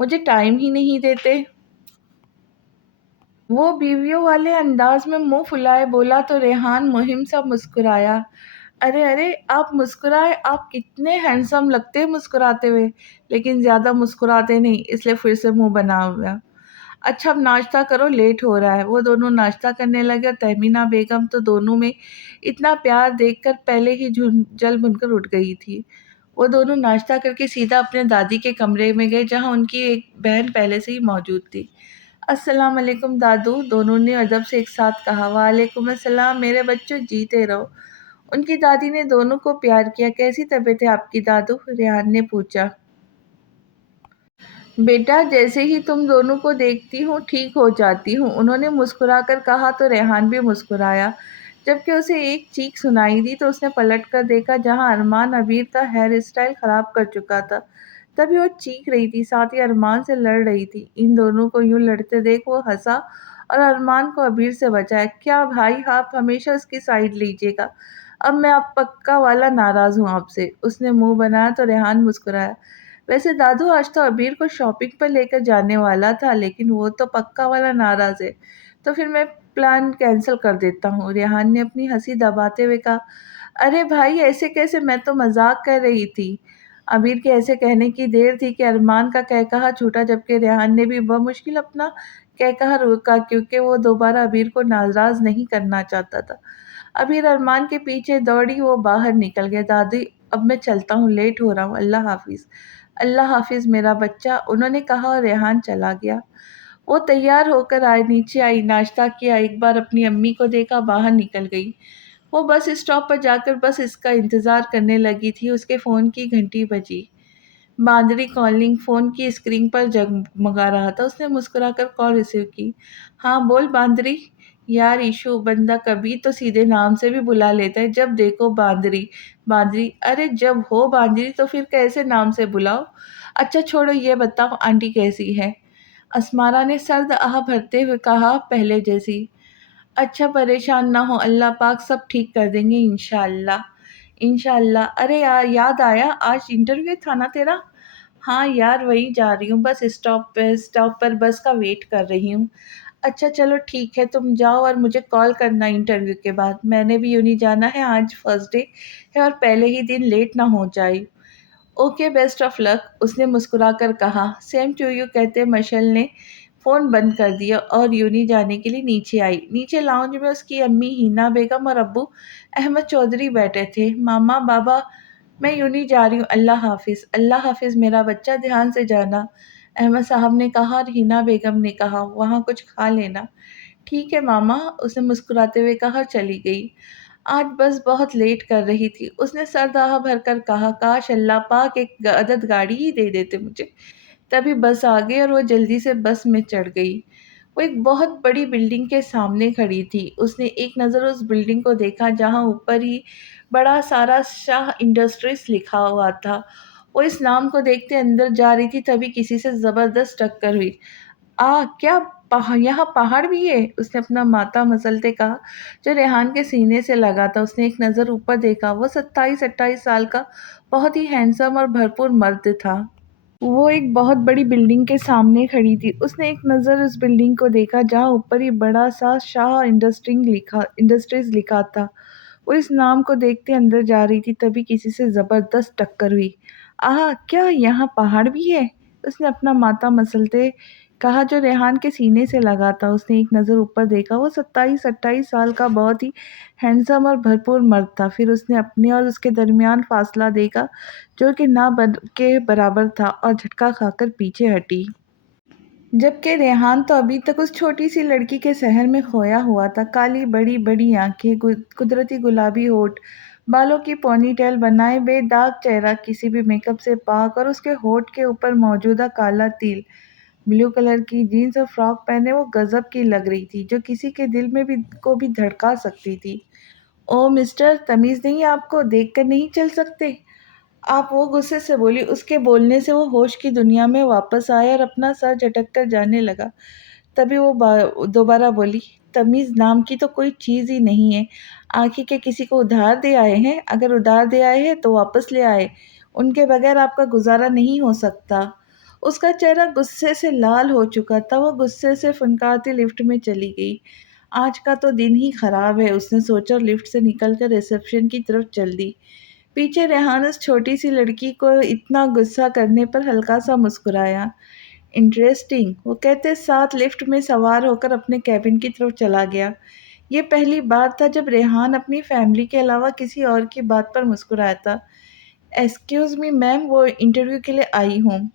مجھے ٹائم ہی نہیں دیتے۔ وہ بیویوں والے انداز میں منہ پھلائے بولا تو ریحان مہم سا مسکرایا۔ ارے ارے آپ مسکرائے، آپ کتنے ہینڈسم لگتے ہیں مسکراتے ہوئے، لیکن زیادہ مسکراتے نہیں، اس لیے پھر سے منہ بنا ہوا۔ اچھا اب ناشتہ کرو، لیٹ ہو رہا ہے۔ وہ دونوں ناشتہ کرنے لگے اور تہمینہ بیگم تو دونوں میں اتنا پیار دیکھ کر پہلے ہی جل بن کر اٹھ گئی تھی۔ وہ دونوں ناشتہ کر کے سیدھا اپنے دادی کے کمرے میں گئے جہاں ان کی ایک بہن پہلے سے ہی موجود تھی۔ السلام علیکم دادو، دونوں نے ادب سے ایک ساتھ کہا۔ وعلیکم السلام میرے بچوں، جیتے رہو۔ ان کی دادی نے دونوں کو پیار کیا۔ کیسی طبیعت ہے آپ کی دادو؟ ریحان نے پوچھا۔ بیٹا جیسے ہی تم دونوں کو دیکھتی ہوں ٹھیک ہو جاتی ہوں، انہوں نے مسکرا کر کہا تو ریحان بھی مسکرایا۔ جب کہ اسے ایک چیخ سنائی دی تو اس نے پلٹ کر دیکھا جہاں ارمان عبیر کا ہیئر اسٹائل خراب کر چکا تھا۔ تبھی وہ چیخ رہی تھی، ساتھ ہی ارمان سے لڑ رہی تھی۔ ان دونوں کو یوں لڑتے دیکھ وہ ہنسا اور ارمان کو عبیر سے بچایا۔ کیا بھائی آپ ہمیشہ اس کی سائیڈ لیجیے گا، اب میں آپ پکا والا ناراض ہوں آپ سے۔ اس نے منہ بنایا تو ریحان مسکرایا۔ ویسے دادو آج تو عبیر کو شاپنگ پر لے کر جانے والا تھا، لیکن وہ تو پکا والا ناراض ہے، تو پھر میں پلان کینسل کر دیتا ہوں۔ ریحان نے اپنی ہنسی دباتے ہوئے کہا۔ ارے بھائی ایسے کیسے، میں تو مذاق کر رہی تھی۔ عبیر کے ایسے کہنے کی دیر تھی کہ ارمان کا قہقہا چھوٹا، جبکہ ریحان نے بھی بمشکل اپنا قہقہا روکا کیونکہ وہ دوبارہ عبیر کو ناراض نہیں کرنا چاہتا تھا۔ عبیر ارمان کے پیچھے دوڑی، وہ باہر نکل گیا۔ دادی اب میں چلتا ہوں، لیٹ ہو رہا ہوں، اللہ حافظ۔ اللہ حافظ میرا بچہ، انہوں نے کہا اور ریحان چلا گیا۔ وہ تیار ہو کر نیچے آئی، ناشتہ کیا، ایک بار اپنی امی کو دیکھا، باہر نکل گئی۔ وہ بس اسٹاپ پر جا کر بس اس کا انتظار کرنے لگی تھی۔ اس کے فون کی گھنٹی بجی۔ باندری کالنگ، فون کی اسکرین پر جگمگا رہا تھا۔ اس نے مسکرا کر کال ریسیو کی۔ ہاں بول باندری۔ یار ایشو، بندہ کبھی تو سیدھے نام سے بھی بلا لیتا ہے، جب دیکھو باندری باندری۔ ارے جب ہو باندری تو پھر کیسے نام سے بلاؤ؟ اچھا چھوڑو، یہ بتاؤ آنٹی کیسی ہے؟ اسمارا نے سرد آہ بھرتے ہوئے کہا، پہلے جیسی۔ اچھا پریشان نہ ہو، اللہ پاک سب ٹھیک کر دیں گے انشاءاللہ۔ انشاءاللہ۔ ارے یاد آیا، آج انٹرویو تھا نا تیرا؟ ہاں یار وہی جا رہی ہوں، بس اسٹاپ پر بس کا ویٹ کر رہی ہوں۔ اچھا چلو ٹھیک ہے، تم جاؤ اور مجھے کال کرنا انٹرویو کے بعد۔ میں نے بھی یوں نہیں جانا ہے، آج فرسٹ ڈے ہے اور پہلے ہی دن لیٹ نہ ہو جائے۔ اوکے بیسٹ آف لک، اس نے مسکرا کر کہا۔ سیم ٹو یو کہتے مشل نے فون بند کر دیا اور یونی جانے کے لیے نیچے آئی۔ نیچے لاؤنج میں اس کی امی ہینا بیگم اور ابو احمد چودھری بیٹھے تھے۔ ماما بابا میں یونی جا رہی ہوں، اللہ حافظ۔ اللہ حافظ میرا بچہ، دھیان سے جانا، احمد صاحب نے کہا اور ہینا بیگم نے کہا وہاں کچھ کھا لینا۔ ٹھیک ہے ماما، اس نے مسکراتے ہوئے کہا، چلی گئی۔ آج بس بہت لیٹ کر رہی تھی، اس نے سر آہ بھر کر کہا۔ کاش اللہ پاک ایک عدد گاڑی ہی دے دیتے مجھے۔ تبھی بس آ گئی اور وہ جلدی سے بس میں چڑھ گئی۔ وہ ایک بہت بڑی بلڈنگ کے سامنے کھڑی تھی۔ اس نے ایک نظر اس بلڈنگ کو دیکھا جہاں اوپر ہی بڑا سارا شاہ انڈسٹریز لکھا ہوا تھا۔ وہ اس نام کو دیکھتے اندر جا رہی تھی، تبھی کسی سے زبردست ٹکر ہوئی۔ کیا یہاں پہاڑ بھی ہے؟ اس نے اپنا ماتھا مسلتے کہا جو ریحان کے سینے سے لگا تھا۔ اس نے ایک نظر اوپر دیکھا، وہ 27-28 سال کا بہت ہی ہینڈسم اور بھرپور مرد تھا۔ وہ ایک بہت بڑی بلڈنگ کے سامنے کھڑی تھی۔ اس نے ایک نظر اس بلڈنگ کو دیکھا جہاں اوپر ہی بڑا سا شاہ انڈسٹریز لکھا تھا۔ وہ اس نام کو دیکھتے اندر جا رہی تھی، تبھی کسی سے زبردست ٹکر ہوئی۔ کیا یہاں پہاڑ بھی ہے؟ اس نے اپنا ماتھا مسلتے کہا جو ریحان کے سینے سے لگا تھا۔ اس نے ایک نظر اوپر دیکھا، وہ 27-28 سال کا بہت ہی ہینڈسم اور بھرپور مرد تھا۔ پھر اس نے اپنے اور اس کے درمیان فاصلہ دیکھا جو کہ نہ کے برابر تھا اور جھٹکا کھا کر پیچھے ہٹی۔ جبکہ ریحان تو ابھی تک اس چھوٹی سی لڑکی کے سحر میں کھویا ہوا تھا۔ کالی بڑی بڑی آنکھیں، قدرتی گلابی ہونٹ، بالوں کی پونی ٹیل بنائے بے داغ چہرہ کسی بھی میک اپ سے پاک، اور اس کے ہونٹ کے اوپر موجودہ کالا تیل۔ بلیو کلر کی جینس اور فراک پہنے وہ گزب کی لگ رہی تھی، جو کسی کے دل میں کو بھی دھڑکا سکتی تھی۔ او مسٹر، تمیز نہیں آپ کو، دیکھ کر نہیں چل سکتے آپ؟ وہ غصے سے بولی۔ اس کے بولنے سے وہ ہوش کی دنیا میں واپس آیا اور اپنا سر جھٹک کر جانے لگا۔ تبھی وہ دوبارہ بولی، تمیز نام کی تو کوئی چیز ہی نہیں ہے۔ آنکھیں کے کسی کو ادھار دے آئے ہیں؟ اگر ادھار دے آئے ہیں تو واپس لے آئے، ان کے بغیر آپ کا گزارا نہیں ہو سکتا۔ اس کا چہرہ غصے سے لال ہو چکا تھا، وہ غصے سے فنکارتی لفٹ میں چلی گئی۔ آج کا تو دن ہی خراب ہے، اس نے سوچا اور لفٹ سے نکل کر ریسیپشن کی طرف چل دی۔ پیچھے ریحان اس چھوٹی سی لڑکی کو اتنا غصہ کرنے پر ہلکا سا مسکرایا۔ انٹریسٹنگ، وہ کہتے ساتھ لفٹ میں سوار ہو کر اپنے کیبن کی طرف چلا گیا۔ یہ پہلی بار تھا جب ریحان اپنی فیملی کے علاوہ کسی اور کی بات پر مسکرایا تھا۔ ایکسکیوز می میم، وہ انٹرویو کے لیے آئی ہوں۔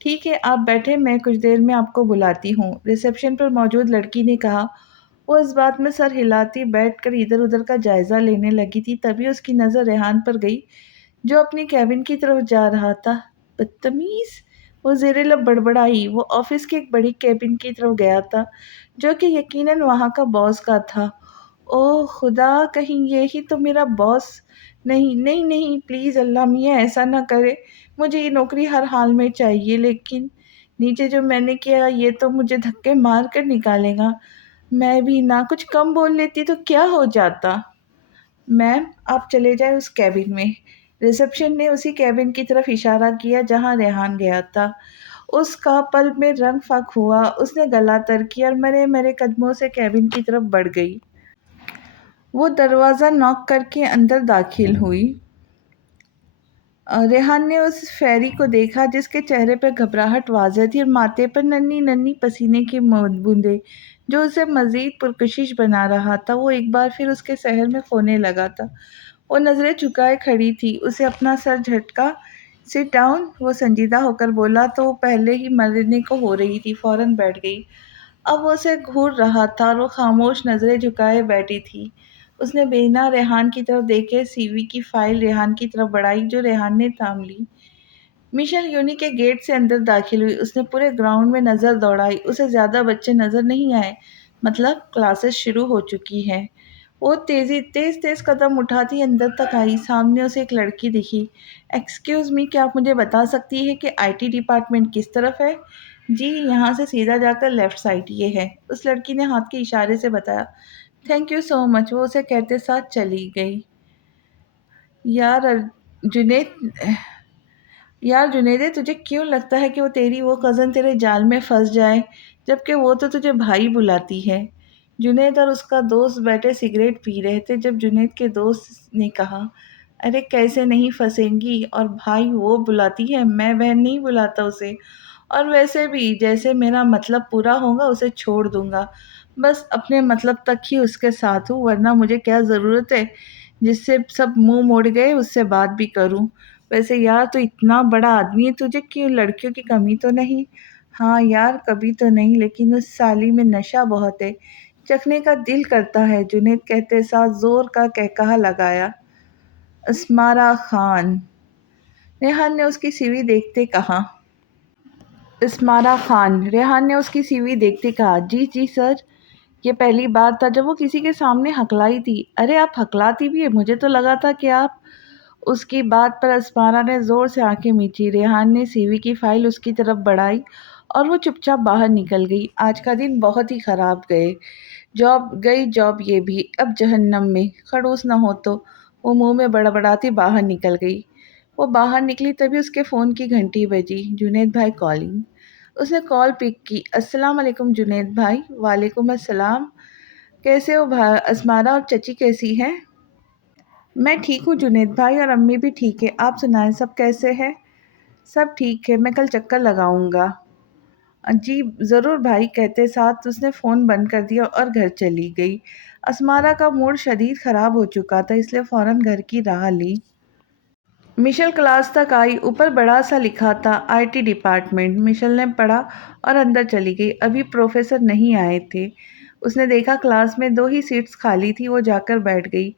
ٹھیک ہے، آپ بیٹھے، میں کچھ دیر میں آپ کو بلاتی ہوں، ریسیپشن پر موجود لڑکی نے کہا۔ وہ اس بات میں سر ہلاتی بیٹھ کر ادھر ادھر کا جائزہ لینے لگی تھی، تبھی اس کی نظر ریحان پر گئی جو اپنی کیبن کی طرف جا رہا تھا۔ بدتمیز، وہ زیر لب بڑبڑائی۔ وہ آفس کی ایک بڑی کیبن کی طرف گیا تھا جو کہ یقیناً وہاں کا باس کا تھا۔ اوہ خدا، کہیں یہی تو میرا باس؟ نہیں نہیں نہیں، پلیز اللہ میاں ایسا نہ کرے، مجھے یہ نوکری ہر حال میں چاہیے، لیکن نیچے جو میں نے کیا یہ تو مجھے دھکے مار کر نکالے گا۔ میں بھی نہ کچھ کم بول لیتی تو کیا ہو جاتا؟ میم آپ چلے جائیں اس کیبن میں۔ ریسیپشن نے اسی کیبن کی طرف اشارہ کیا جہاں ریحان گیا تھا۔ اس کا پل میں رنگ فاق ہوا، اس نے گلا تر کیا اور مرے مرے قدموں سے کیبن کی طرف بڑھ گئی۔ وہ دروازہ ناک کر کے اندر داخل ہوئی۔ ریحان نے اس فیری کو دیکھا جس کے چہرے پہ گھبراہٹ واضح تھی اور ماتھے پر ننھی ننھی پسینے کی بوندیں جو اسے مزید پرکشش بنا رہا تھا۔ وہ ایک بار پھر اس کے سحر میں کھونے لگا تھا۔ وہ نظریں جھکائے کھڑی تھی، اسے اپنا سر جھٹکا۔ سٹ ڈاؤن، وہ سنجیدہ ہو کر بولا تو وہ پہلے ہی مرنے کو ہو رہی تھی، فوراً بیٹھ گئی۔ اب وہ اسے گھور رہا تھا اور وہ خاموش نظریں جھکائے بیٹھی تھی۔ اس نے بے ناں ریحان کی طرف دیکھے، سی وی کی فائل ریحان کی طرف بڑھائی جو ریحان نے تھام لی۔ مشیل یونی کے گیٹ سے اندر داخل ہوئی۔ اس نے پورے گراؤنڈ میں نظر دوڑائی، اسے زیادہ بچے نظر نہیں آئے، مطلب کلاسز شروع ہو چکی ہیں۔ وہ تیز تیز قدم اٹھاتی اندر تک آئی، سامنے اسے ایک لڑکی دکھی۔ ایکسکیوز می، کیا آپ مجھے بتا سکتی ہے کہ آئی ٹی ڈپارٹمنٹ کس طرف ہے؟ جی، یہاں سے سیدھا جا کر لیفٹ سائڈ یہ ہے، اس لڑکی نے ہاتھ کے اشارے سے بتایا۔ تھینک یو سو مچ، وہ اسے کہتے ساتھ چلی گئی۔ یار جنید یار جنیدے، تجھے کیوں لگتا ہے کہ وہ تیری وہ کزن تیرے جال میں پھنس جائے جبکہ وہ تو تجھے بھائی بلاتی ہے؟ جنید اور اس کا دوست بیٹھے سگریٹ پی رہے تھے جب جنید کے دوست نے کہا، ارے کیسے نہیں پھنسیں گی، اور بھائی وہ بلاتی ہے، میں بہن نہیں بلاتا اسے، اور ویسے بھی جیسے میرا مطلب پورا ہوگا اسے چھوڑ دوں گا، بس اپنے مطلب تک ہی اس کے ساتھ ہوں، ورنہ مجھے کیا ضرورت ہے جس سے سب منہ موڑ گئے اس سے بات بھی کروں۔ ویسے یار تو اتنا بڑا آدمی ہے، تجھے کیوں لڑکیوں کی کمی تو نہیں؟ ہاں یار کبھی تو نہیں، لیکن اس سالی میں نشہ بہت ہے، چکھنے کا دل کرتا ہے، جنید کہتے ساتھ زور کا قہقہہ لگایا۔ اسمارا خان، ریحان نے اس کی سی وی دیکھتے کہا۔ اسمارا خان، ریحان نے اس کی سی وی دیکھتے کہا، جی جی سر۔ یہ پہلی بار تھا جب وہ کسی کے سامنے ہکلائی تھی۔ ارے آپ ہکلاتی بھی ہے، مجھے تو لگا تھا کہ آپ… اس کی بات پر اسمارا نے زور سے آنکھیں میچی۔ ریحان نے سی وی کی فائل اس کی طرف بڑھائی اور وہ چپ چاپ باہر نکل گئی۔ آج کا دن بہت ہی خراب گئے، جاب گئی، جاب یہ بھی، اب جہنم میں خڑوس نہ ہو تو۔ وہ منہ میں بڑبڑاتی باہر نکل گئی۔ وہ باہر نکلی تبھی اس کے فون کی گھنٹی بجی۔ جنید بھائی کالنگ۔ اس نے کال پک کی۔ السلام علیکم جنید بھائی۔ وعلیکم السلام، کیسے ہو اسمارا، اور چچی کیسی ہے؟ میں ٹھیک ہوں جنید بھائی، اور امی بھی ٹھیک ہے، آپ سنائیں سب کیسے ہیں؟ سب ٹھیک ہے، میں کل چکر لگاؤں گا۔ جی ضرور بھائی، کہتے ساتھ اس نے فون بند کر دیا اور گھر چلی گئی۔ اسمارا کا موڈ شدید خراب ہو چکا تھا، اس لیے فوراً گھر کی راہ لی۔ مشیل کلاس تک آئی، اوپر بڑا سا لکھا تھا آئی ٹی ڈپارٹمنٹ۔ مشیل نے پڑھا اور اندر چلی گئی۔ ابھی پروفیسر نہیں آئے تھے۔ اس نے دیکھا کلاس میں 2 ہی سیٹس خالی تھی، وہ جا کر بیٹھ گئی۔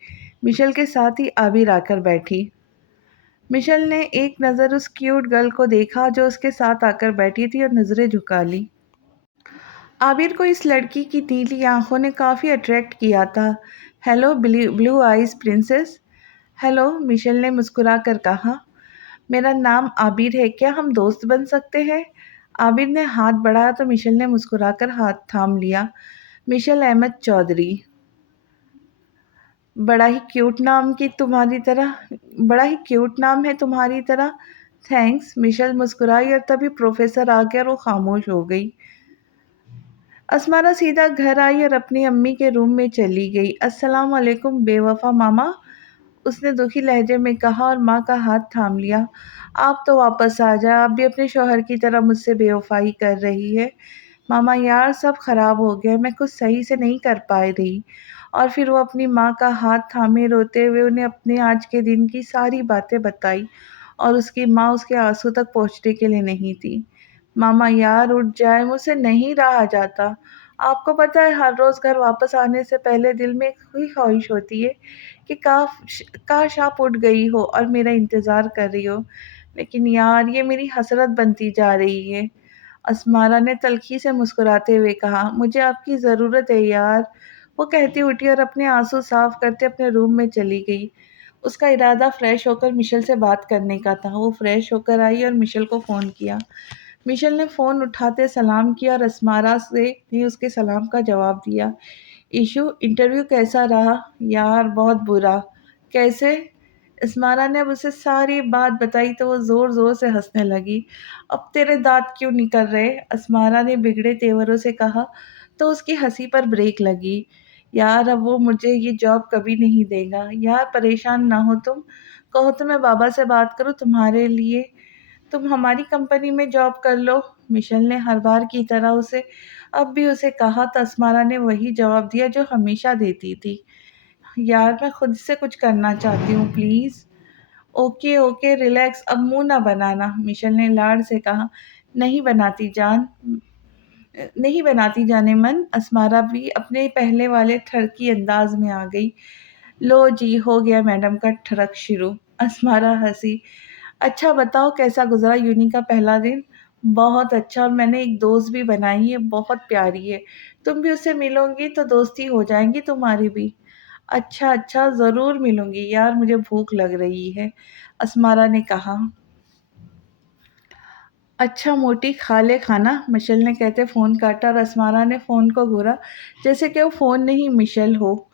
مشیل کے ساتھ ہی عابر آ کر بیٹھی۔ مشیل نے ایک نظر اس کیوٹ گرل کو دیکھا جو اس کے ساتھ آ کر بیٹھی تھی اور نظریں جھکا لی۔ عابر کو اس لڑکی کی نیلی آنکھوں نے کافی اٹریکٹ کیا تھا۔ ہیلو بلو آئیز پرنسس۔ ہیلو، مشیل نے مسکرا کر کہا۔ میرا نام عابر ہے، کیا ہم دوست بن سکتے ہیں؟ عابر نے ہاتھ بڑھایا تو مشیل نے مسکرا کر ہاتھ تھام لیا۔ مشیل احمد چودھری۔ بڑا ہی کیوٹ نام ہے تمہاری طرح، تھینکس، مشل مسکرائی اور تبھی پروفیسر آ گیا اور وہ خاموش ہو گئی۔ اسمارا سیدھا گھر آئی اور اپنی امی کے روم میں چلی گئی۔ السلام علیکم بے وفا ماما، اس نے دکھی لہجے میں کہا اور ماں کا ہاتھ تھام لیا۔ آپ تو واپس آ جائے، آپ بھی اپنے شوہر کی طرح مجھ سے بے وفائی کر رہی ہے۔ ماما یار سب خراب ہو گیا، میں کچھ صحیح سے نہیں کر پائے رہی۔ اور پھر وہ اپنی ماں کا ہاتھ تھامے روتے ہوئے انہیں اپنے آج کے دن کی ساری باتیں بتائی، اور اس کی ماں اس کے آنسو تک پہنچنے کے لیے نہیں تھی۔ ماما یار اٹھ جائے، مجھ سے نہیں رہا جاتا۔ آپ کو پتہ ہے ہر روز گھر واپس آنے سے پہلے دل میں ایک ہوئی خواہش ہوتی ہے کہ کاش آپ اٹھ گئی ہو اور میرا انتظار کر رہی ہو، لیکن یار یہ میری حسرت بنتی جا رہی ہے۔ اسمارا نے تلخی سے مسکراتے ہوئے کہا، مجھے آپ کی ضرورت ہے یار۔ وہ کہتی اٹھی اور اپنے آنسو صاف کرتے اپنے روم میں چلی گئی۔ اس کا ارادہ فریش ہو کر مشل سے بات کرنے کا تھا۔ وہ فریش ہو کر آئی اور مشل کو فون کیا۔ مشل نے فون اٹھاتے سلام کیا اور اسمارا نے اس کے سلام کا جواب دیا۔ ایشو، انٹرویو کیسا رہا؟ یار بہت برا۔ کیسے؟ اسمارا نے اب اسے ساری بات بتائی تو وہ زور زور سے ہنسنے لگی۔ اب تیرے دانت کیوں نکل رہے؟ اسمارا نے بگڑے تیوروں سے کہا تو اس کی ہنسی پر بریک لگی۔ یار اب وہ مجھے یہ جاب کبھی نہیں دے گا۔ یار پریشان نہ ہو تم، کہو تو میں بابا سے بات کروں تمہارے لیے، تم ہماری کمپنی میں جاب کر لو۔ مشل نے ہر بار کی طرح اب بھی اسے کہا تو اسمارا نے وہی جواب دیا جو ہمیشہ دیتی تھی، یار میں خود سے کچھ کرنا چاہتی ہوں پلیز۔ اوکے اوکے ریلیکس، اب منہ نہ بنانا، مشل نے لاڑ سے کہا۔ نہیں بناتی جان، نہیں بناتی جانے من۔ اسمارا بھی اپنے پہلے والے ٹھڑکی انداز میں آ گئی۔ لو جی ہو گیا میڈم کا ٹھڑک شروع۔ اسمارا ہنسی۔ اچھا بتاؤ کیسا گزرا یونی کا پہلا دن؟ بہت اچھا، اور میں نے ایک دوست بھی بنائی ہے، بہت پیاری ہے، تم بھی اس سے ملو گی تو دوستی ہو جائیں گی تمہاری بھی۔ اچھا اچھا ضرور ملوں گی یار، مجھے بھوک لگ رہی ہے، اسمارا نے کہا۔ اچھا موٹی کھا لے کھانا، مشل نے کہتے فون کاٹا اور اسمارا نے فون کو گھورا جیسے کہ وہ فون نہیں مشل ہو۔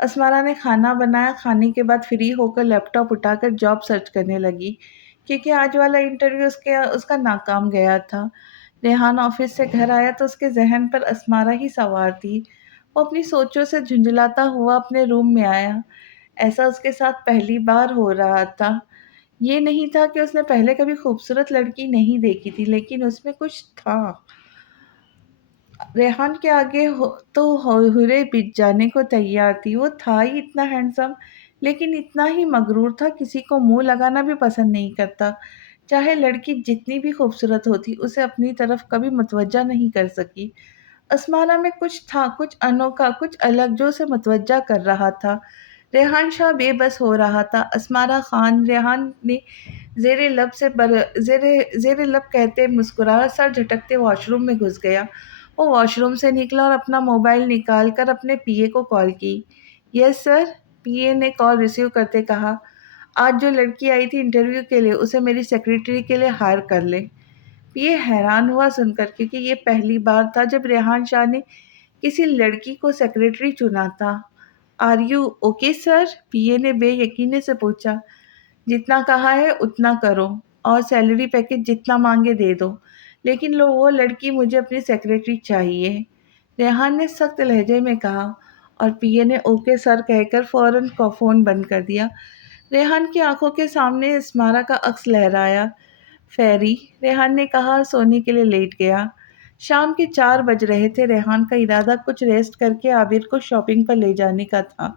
اسمارا نے کھانا بنایا، کھانے کے بعد فری ہو کر لیپ ٹاپ اٹھا کر جاب سرچ کرنے لگی، کیونکہ آج والا انٹرویو اس کا ناکام گیا تھا۔ ریحان آفس سے گھر آیا تو اس کے ذہن پر اسمارا ہی سوار تھی۔ وہ اپنی سوچوں سے جھنجھلاتا ہوا اپنے روم میں آیا۔ ایسا اس کے ساتھ پہلی بار ہو رہا تھا۔ یہ نہیں تھا کہ اس نے پہلے کبھی خوبصورت لڑکی نہیں دیکھی تھی، لیکن اس میں کچھ تھا۔ ریحان کے آگے تو ہورے بچ جانے کو تیار تھی۔ وہ تھا ہی اتنا ہینڈسم، لیکن اتنا ہی مغرور تھا، کسی کو منہ لگانا بھی پسند نہیں کرتا۔ چاہے لڑکی جتنی بھی خوبصورت ہوتی، اسے اپنی طرف کبھی متوجہ نہیں کر سکی۔ اسمارا میں کچھ تھا، کچھ انوکھا، کچھ الگ جو اسے متوجہ کر رہا تھا۔ ریحان شاہ بے بس ہو رہا تھا۔ اسمارا خان، ریحان نے زیر لب کہتے مسکرا سر جھٹکتے واش روم میں گھس گیا۔ وہ واش روم سے نکلا اور اپنا موبائل نکال کر اپنے پی اے کو کال کی۔ یس سر، پی اے نے کال ریسیو کرتے کہا، آج جو لڑکی آئی تھی انٹرویو کے لیے اسے میری سیکریٹری کے لیے ہائر کر لے۔ پی اے حیران ہوا سن کر، کیونکہ یہ پہلی بار تھا جب ریحان شاہ نے کسی لڑکی کو سیکریٹری چنا تھا۔ Are you okay sir? P A نے بے یقینی سے پوچھا۔ جتنا کہا ہے اتنا کرو، اور سیلری پیکج جتنا مانگے دے دو، لیکن وہ لڑکی مجھے اپنی سیکریٹری چاہیے، ریحان نے سخت لہجے میں کہا، اور پی اے نے اوکے سر کہہ کر فوراً فون بند کر دیا۔ ریحان کی آنکھوں کے سامنے اسمارا کا عکس لہرایا۔ فیری، ریحان نے کہا اور سونے کے لیے لیٹ گیا۔ شام کے 4 بج رہے تھے۔ ریحان کا ارادہ کچھ ریسٹ کر کے عابر کو شاپنگ پر لے جانے کا تھا۔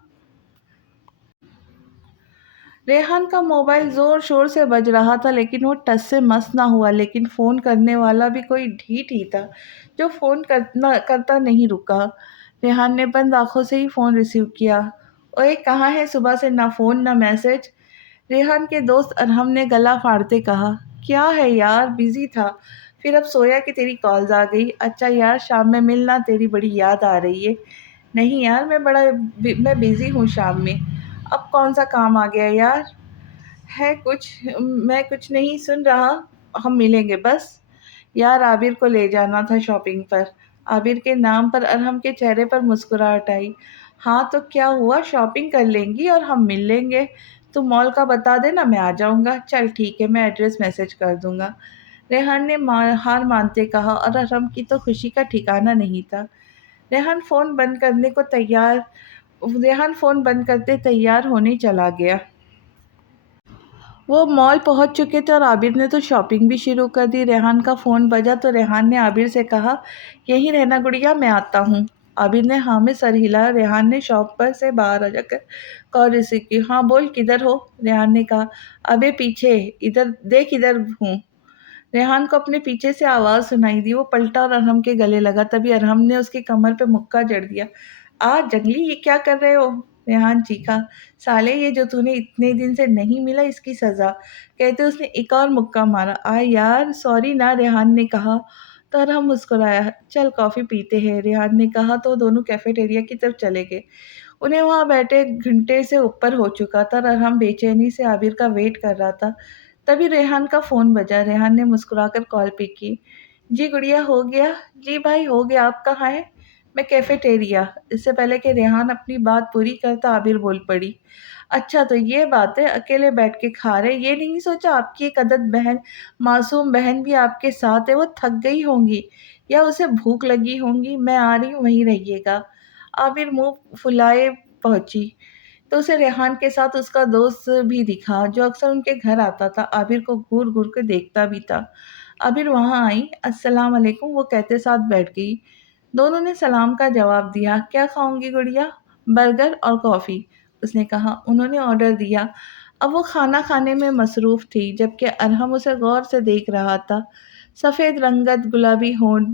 ریحان کا موبائل زور شور سے بج رہا تھا، لیکن وہ ٹچ سے مس نہ ہوا، لیکن فون کرنے والا بھی کوئی ڈھیٹ ہی تھا جو فون کرتا نہیں رکا۔ ریحان نے بند آنکھوں سے ہی فون ریسیو کیا۔ اوئے کہاں ہے؟ صبح سے نہ فون نہ میسج۔ ریحان کے دوست ارحم نے گلا پھاڑتے کہا، کیا ہے یار، بیزی تھا، پھر اب سویا کہ تیری کالز آ گئی۔ اچھا یار شام میں ملنا، تیری بڑی یاد آ رہی ہے۔ نہیں یار میں بیزی ہوں شام میں۔ اب کون سا کام آ گیا یار؟ ہے کچھ، میں کچھ نہیں سن رہا، ہم ملیں گے بس۔ یار عابر کو لے جانا تھا شاپنگ پر۔ عابر کے نام پر ارحم کے چہرے پر مسکراہٹ آئی۔ ہاں تو کیا ہوا، شاپنگ کر لیں گی اور ہم مل لیں گے، تو مال کا بتا دینا، میں آ جاؤں گا۔ چل ٹھیک ہے، میں ایڈریس میسج کر دوں گا۔ ریحان نے ہار مانتے کہا اور ارحم کی تو خوشی کا ٹھکانہ نہیں تھا۔ ریحان فون بند کرنے کو تیار ریحان فون بند کرتے تیار ہونے چلا گیا۔ وہ مال پہنچ چکے تھے اور عابر نے تو شاپنگ بھی شروع کر دی۔ ریحان کا فون بجا تو ریحان نے عابر سے کہا، یہیں رہنا گڑیا، میں آتا ہوں۔ عابر نے ہاں میں سر ہلایا۔ ریحان نے شاپ پر سے باہر آ جا کر کال ریسیو کی۔ ہاں بول، کدھر ہو؟ ریحان نے کہا۔ ابے پیچھے، ادھر دیکھ، ادھر ہوں۔ ریحان کو اپنے پیچھے سے آواز سنائی دی۔ وہ پلٹا اور ارحم کے گلے لگا۔ تبھی ارحم نے اس کی کمر پہ مکہ جڑ دیا۔ جنگلی، یہ کیا کر رہے ہو؟ ریحان چیخا۔ سالے، یہ جو تو نے اتنے دن سے نہیں ملا، اس کی سزا، کہتے اس نے ایک اور مکہ مارا۔ یار سوری نا، ریحان نے کہا تو ارحم مسکرایا۔ چل کافی پیتے ہیں، ریحان نے کہا تو دونوں کیفیٹیریا کی طرف چلے گئے۔ انہیں وہاں بیٹھے گھنٹے سے اوپر ہو چکا تھا اور ارحم بے چینی سے عابر کا ویٹ کر رہا تھا۔ تبھی ریحان کا فون بجا۔ ریحان نے مسکرا کر کال پک کی۔ جی گڑیا، ہو گیا؟ جی بھائی ہو گیا، آپ کہاں ہیں؟ میں کیفیٹیریا۔ اس سے پہلے کہ ریحان اپنی بات پوری کرتا عابر بول پڑی۔ اچھا تو یہ بات ہے، اکیلے بیٹھ کے کھا رہے؟ یہ نہیں سوچا آپ کی ایک عدد بہن، معصوم بہن بھی آپ کے ساتھ ہے، وہ تھک گئی ہوں گی یا اسے بھوک لگی ہوں گی، میں آ رہی ہوں، وہیں رہیے گا۔ عابر منہ پھلائے پہنچی تو اسے ریحان کے ساتھ اس کا دوست بھی دکھا جو اکثر ان کے گھر آتا تھا۔ عابر کو گھور گھور کے دیکھتا بھی تھا۔ عابر وہاں آئی۔ السلام علیکم، وہ کہتے ساتھ بیٹھ گئی۔ دونوں نے سلام کا جواب دیا۔ کیا کھاؤں گی گڑیا؟ برگر اور کافی، اس نے کہا۔ انہوں نے آرڈر دیا۔ اب وہ کھانا کھانے میں مصروف تھی جبکہ ارحم اسے غور سے دیکھ رہا تھا۔ سفید رنگت، گلابی ہونٹ،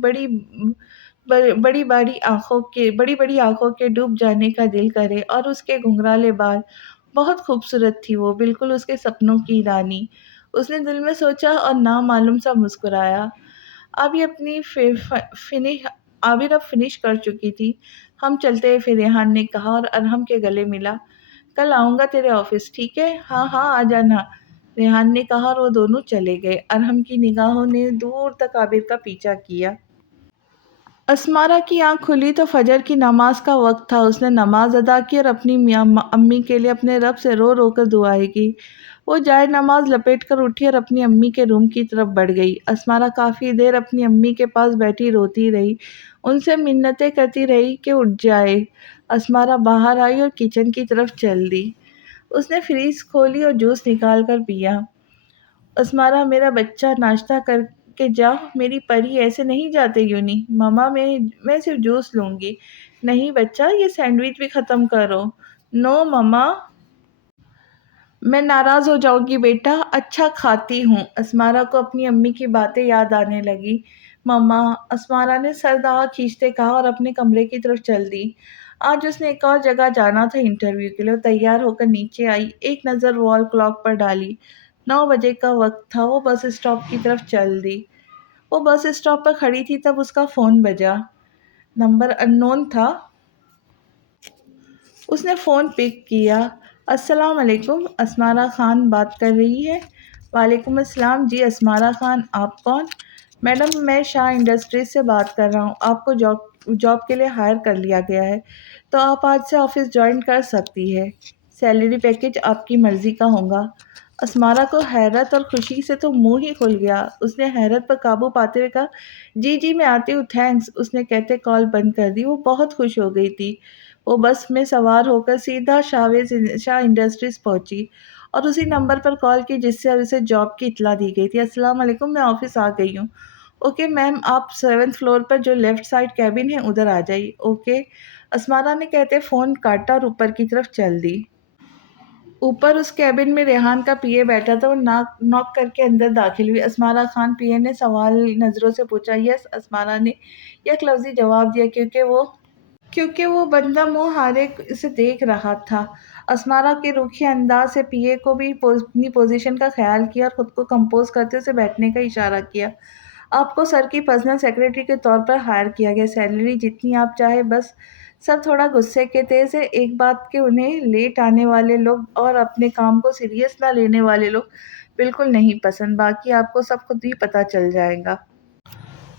بڑی بڑی آنکھوں کے ڈوب جانے کا دل کرے، اور اس کے گھنگرالے بال، بہت خوبصورت تھی وہ، بالکل اس کے سپنوں کی رانی۔ اس نے دل میں سوچا اور نامعلوم سا مسکرایا۔ عابر اب فنش کر چکی تھی۔ ہم چلتے ہیں پھر، ریحان نے کہا اور ارحم کے گلے ملا۔ کل آؤں گا تیرے آفس، ٹھیک ہے؟ ہاں ہاں آ جانا، ریحان نے کہا اور وہ دونوں چلے گئے۔ ارحم کی نگاہوں نے دور تک عابر کا پیچھا کیا۔ اسمارا کی آنکھ کھلی تو فجر کی نماز کا وقت تھا۔ اس نے نماز ادا کی اور اپنی امی کے لیے اپنے رب سے رو رو کر دعائیں کی۔ وہ جائے نماز لپیٹ کر اٹھی اور اپنی امی کے روم کی طرف بڑھ گئی۔ اسمارا کافی دیر اپنی امی کے پاس بیٹھی روتی رہی، ان سے منتیں کرتی رہی کہ اٹھ جائے۔ اسمارا باہر آئی اور کچن کی طرف چل دی۔ اس نے فریج کھولی اور جوس نکال کر پیا۔ اسمارا، میرا بچہ، ناشتہ کر کے جا، میری پری، ایسے نہیں جاتے یونی۔ ماما میں صرف جوس لوں گی۔ نہیں بچہ، یہ سینڈوچ بھی ختم کرو۔ نو ماما، میں ناراض ہو جاؤں گی بیٹا۔ اچھا کھاتی ہوں۔ اسمارا کو اپنی امی کی باتیں یاد آنے لگی۔ ماما، اسمارا نے سر دہا کھینچتے کہا اور اپنے کمرے کی طرف چل دی۔ آج اس نے ایک اور جگہ جانا تھا انٹرویو کے لیے۔ وہ تیار ہو کر نیچے آئی، ایک نظر وال کلاک پر ڈالی۔ 9 بجے کا وقت تھا۔ وہ بس اسٹاپ کی طرف چل دی۔ وہ بس اسٹاپ پر کھڑی تھی تب اس کا فون بجا۔ نمبر ان نون تھا۔ اس نے فون پک کیا۔ السلام علیکم، اسمارا خان بات کر رہی ہے؟ وعلیکم السلام، جی اسمارا خان، آپ کون؟ میڈم، میں شاہ انڈسٹریز سے بات کر رہا ہوں، آپ کو جاب کے لیے ہائر کر لیا گیا ہے، تو آپ آج سے آفس جوائن کر سکتی ہے۔ سیلری پیکیج آپ کی مرضی کا ہوگا۔ اسمارا کو حیرت اور خوشی سے تو منہ ہی کھل گیا۔ اس نے حیرت پر قابو پاتے ہوئے کہا، جی میں آتی ہوں، تھینکس۔ اس نے کہتے کال بند کر دی۔ وہ بہت خوش ہو گئی تھی۔ وہ بس میں سوار ہو کر سیدھا شاہ انڈسٹریز پہنچی اور اسی نمبر پر کال کی جس سے اسے جاب کی اطلاع دی گئی تھی۔ السلام علیکم، میں آفس آ گئی ہوں۔ اوکے میم، آپ 7th فلور پر جو لیفٹ سائڈ کیبن ہے ادھر آ جائیے۔ اوکے، اسمارا نے کہتے فون کاٹا اور اوپر کی طرف چل دی۔ اوپر اس کیبن میں ریحان کا پی اے بیٹھا تھا۔ وہ ناک کر کے اندر داخل ہوئی۔ اسمارا خان، پی اے نے سوال نظروں سے پوچھا۔ یس، اسمارا نے یک لفظی جواب دیا کیونکہ وہ بندہ منہ ہارے اسے دیکھ رہا تھا۔ اسمارا کے روکھے انداز سے پی اے کو بھی اپنی پوزیشن کا خیال کیا اور خود کو کمپوز کرتے اسے بیٹھنے کا اشارہ کیا۔ آپ کو سر کی پرسنل سیکرٹری کے طور پر ہائر کیا گیا، سیلری جتنی آپ چاہے بس۔ سر تھوڑا غصے کے تیز ہے۔ ایک بات کہ انہیں لیٹ آنے والے لوگ اور اپنے کام کو سیریس نہ لینے والے لوگ بالکل نہیں پسند، باقی آپ کو سب خود ہی پتہ چل جائے گا۔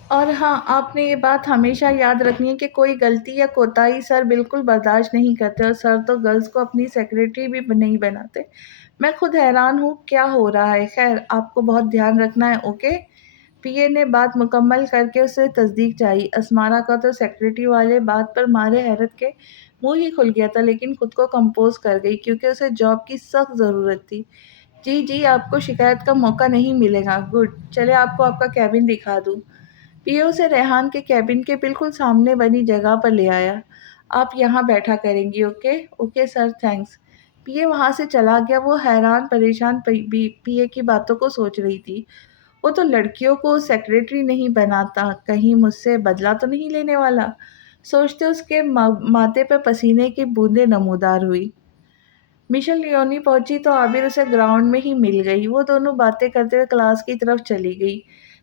اور ہاں، آپ نے یہ بات ہمیشہ یاد رکھنی ہے کہ کوئی غلطی یا کوتاہی سر بالکل برداشت نہیں کرتے، اور سر تو گرلز کو اپنی سیکرٹری بھی نہیں بناتے۔ میں خود حیران ہوں کیا ہو رہا ہے۔ خیر آپ کو بہت دھیان رکھنا ہے، اوکے؟ پی اے نے بات مکمل کر کے اسے تصدیق چاہی۔ اسمارا کا تو سیکرٹری والے بات پر مارے حیرت کے منہ ہی کھل گیا تھا، لیکن خود کو کمپوز کر گئی کیونکہ اسے جاب کی سخت ضرورت تھی۔ جی جی، آپ کو شکایت کا موقع نہیں ملے گا۔ گڈ، چلے آپ کو آپ کا کیبن دکھا دوں۔ پی اے اسے ریحان کے کیبن کے بالکل سامنے بنی جگہ پر لے آیا۔ آپ یہاں بیٹھا کریں گی، okay? Okay sir, thanks. P A وہاں سے چلا گیا۔ وہ حیران پریشان پی اے کی باتوں کو سوچ رہی تھی۔ وہ تو لڑکیوں کو سیکریٹری نہیں بناتا، کہیں مجھ سے بدلہ تو نہیں لینے والا؟ سوچتے اس کے ماتھے پہ پسینے کی بوندیں نمودار ہوئی۔ مشل لیونی پہنچی تو عابر اسے گراؤنڈ میں ہی مل گئی۔ وہ دونوں باتیں کرتے ہوئے کلاس کی طرف چلی گئی۔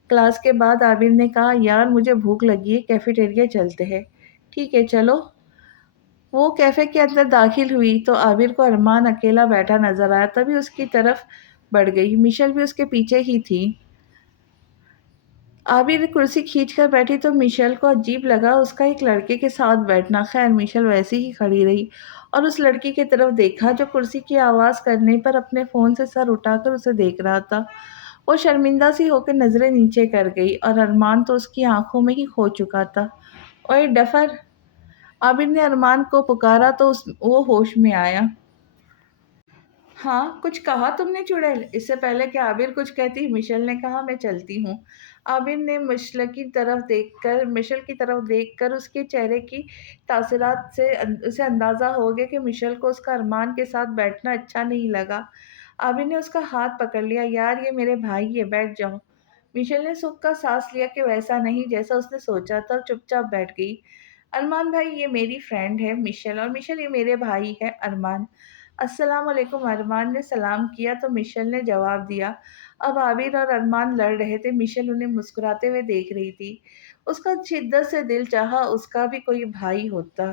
کلاس کے بعد عابر نے کہا، یار مجھے بھوک لگی ہے، کیفیٹیریا چلتے ہیں۔ ٹھیک ہے چلو۔ وہ کیفے کے اندر داخل ہوئی تو عابر کو ارمان اکیلا بیٹھا نظر آیا، تبھی اس کی طرف بڑھ گئی۔ مشل بھی اس کے پیچھے ہی تھی۔ عابر کرسی کھینچ کر بیٹھی تو مشل کو عجیب لگا اس کا ایک لڑکے کے ساتھ بیٹھنا۔ خیر مشل ویسی ہی کھڑی رہی اور اس لڑکی کی طرف دیکھا جو کرسی کی آواز کرنے پر اپنے فون سے سر اٹھا کر اسے دیکھ رہا تھا۔ وہ شرمندہ سی ہو کے نظریں نیچے کر گئی اور ارمان تو اس کی آنکھوں میں ہی کھو چکا تھا۔ اوئے ڈفر! عابر نے ارمان کو پکارا تو وہ ہوش میں آیا۔ ہاں کچھ کہا تم نے چڑیل؟ اس سے پہلے کہ عابر کچھ کہتی مشل نے کہا، میں چلتی ہوں۔ عابر نے مشل کی طرف دیکھ کر اس کے چہرے کی تاثرات سے اسے اندازہ ہو گیا کہ مشل کو اس کا ارمان کے ساتھ بیٹھنا اچھا نہیں لگا۔ عابر نے اس کا ہاتھ پکڑ لیا، یار یہ میرے بھائی ہے، بیٹھ جاؤ۔ مشل نے سکھ کا سانس لیا کہ ویسا نہیں جیسا اس نے سوچا تھا اور چپ چاپ بیٹھ گئی۔ ارمان بھائی یہ میری فرینڈ ہے مشل، اور مشل یہ میرے بھائی ہے ارمان۔ السلام علیکم۔ ارمان نے سلام کیا تو مشل نے جواب دیا۔ اب عابر اور ارمان لڑ رہے تھے، مشل انہیں مسکراتے ہوئے دیکھ رہی تھی۔ اس کا شدت سے دل چاہا اس کا بھی کوئی بھائی ہوتا۔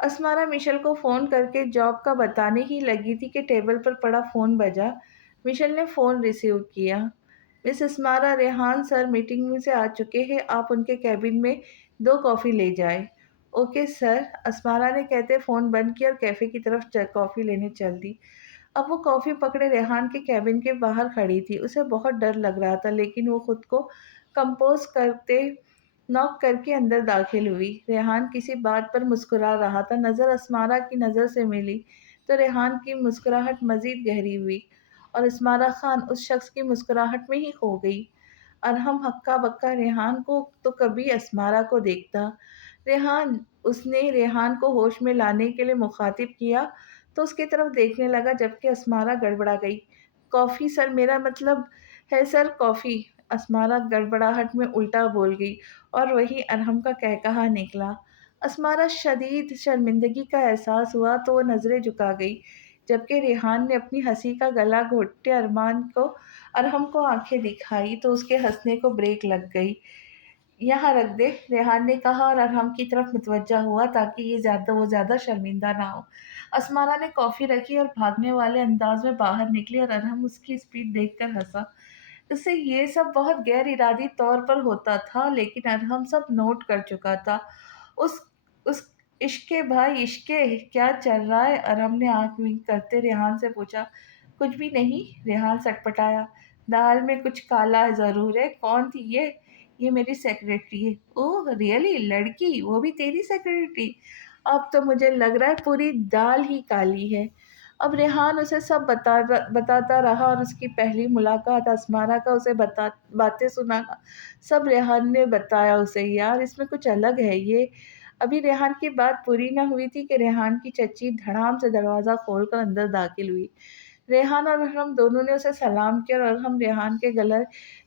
اسمارا مشل کو فون کر کے جاب کا بتانے ہی لگی تھی کہ ٹیبل پر پڑا فون بجا۔ مشل نے فون ریسیو کیا۔ مس اسمارا، ریحان سر میٹنگ سے آ چکے ہیں، آپ ان کے کیبن میں 2 کافی لے جائیں۔ اوکے سر، اسمارا نے کہتے فون بند کیا اور کیفے کی طرف کافی لینے چل دی۔ اب وہ کافی پکڑے ریحان کے کیبن کے باہر کھڑی تھی۔ اسے بہت ڈر لگ رہا تھا لیکن وہ خود کو کمپوز کرتے نوک کر کے اندر داخل ہوئی۔ ریحان کسی بات پر مسکرا رہا تھا۔ نظر اسمارا کی نظر سے ملی تو ریحان کی مسکراہٹ مزید گہری ہوئی اور اسمارا خان اس شخص کی مسکراہٹ میں ہی کھو گئی۔ ارحم ہکا بکا ریحان کو تو کبھی اسمارا کو دیکھتا۔ ریحان! اس نے ریحان کو ہوش میں لانے کے لیے مخاطب کیا تو اس کی طرف دیکھنے لگا جبکہ اسمارا گڑبڑا گئی۔ کافی سر، میرا مطلب ہے سر کافی۔ اسمارا گڑبڑاہٹ میں الٹا بول گئی اور وہی ارحم کا قہقہا نکلا۔ اسمارا شدید شرمندگی کا احساس ہوا تو وہ نظریں جھکا گئی جبکہ ریحان نے اپنی ہنسی کا گلا گھونٹتے ارحم کو آنکھیں دکھائی تو اس کے ہنسنے کو بریک لگ گئی۔ یہاں رکھ دے، ریحان نے کہا اور ارحم کی طرف متوجہ ہوا تاکہ وہ زیادہ شرمندہ نہ ہو۔ اسمارا نے کافی رکھی اور بھاگنے والے انداز میں باہر نکلی اور ارحم اس کی اسپیڈ دیکھ کر ہنسا۔ اس سے یہ سب بہت غیر ارادی طور پر ہوتا تھا لیکن ارحم سب نوٹ کر چکا تھا۔ اس عشقے بھائی عشقے، کیا چل رہا ہے؟ ارحم نے آنکھ ونک کرتے ریحان سے پوچھا۔ کچھ بھی نہیں، ریحان سٹپٹایا۔ دال میں کچھ کالا ضرور ہے۔ کون تھی یہ میری سیکریٹری ہے۔ اوہ ریئلی؟ لڑکی؟ وہ بھی تیری سیکریٹری؟ اب تو مجھے لگ رہا ہے پوری دال ہی کالی ہے۔ اب ریحان اسے سب بتاتا رہا اور اس کی پہلی ملاقات اسمارا کا اسے باتیں سنانا سب ریحان نے بتایا اسے۔ یار اس میں کچھ الگ ہے یہ۔ ابھی ریحان کی بات پوری نہ ہوئی تھی کہ ریحان کی چچی دھڑام سے دروازہ کھول کر اندر داخل ہوئی۔ ریحان اور ارحم دونوں نے اسے سلام کیا اور ارحم ریحان کے گلے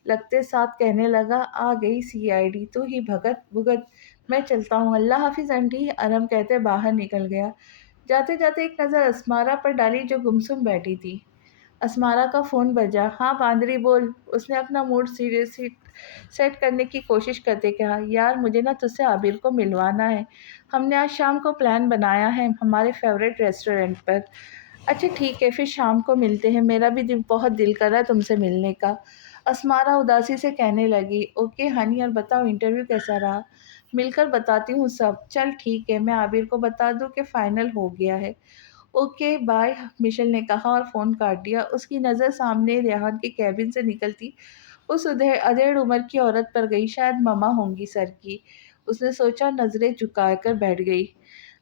لگتے ساتھ کہنے لگا، آ گئی سی آئی ڈی، تو ہی بھگت، میں چلتا ہوں، اللہ حافظ آنٹی، ارحم کہتے باہر نکل گیا۔ جاتے جاتے ایک نظر اسمارا پر ڈالی جو گمسم بیٹھی تھی۔ اسمارا کا فون بجا۔ ہاں باندری بول۔ اس نے اپنا موڈ سیٹ کرنے کی کوشش کرتے کہا، یار مجھے نا تجھ سے عابر کو ملوانا ہے، ہم نے آج شام کو پلان بنایا ہے ہمارے فیورٹ ریسٹورنٹ پر۔ اچھا ٹھیک ہے پھر شام کو ملتے ہیں، میرا بھی بہت دل کر رہا ہے تم سے ملنے کا۔ اسمارا اداسی سے کہنے لگی، اوکے ہنی، اور بتاؤ انٹرویو کیسا رہا؟ مل کر بتاتی ہوں سب۔ چل ٹھیک ہے، میں عابر کو بتا دوں کہ فائنل ہو گیا ہے۔ اوکے بائے، مشل نے کہا اور فون کاٹ دیا۔ اس کی نظر سامنے ریحان کے کیبن سے نکلتی اس ادھیڑ عمر کی عورت پر گئی، شاید مما ہوں گی سر کی۔ اس نے سوچا، نظریں جھکا کر بیٹھ گئی۔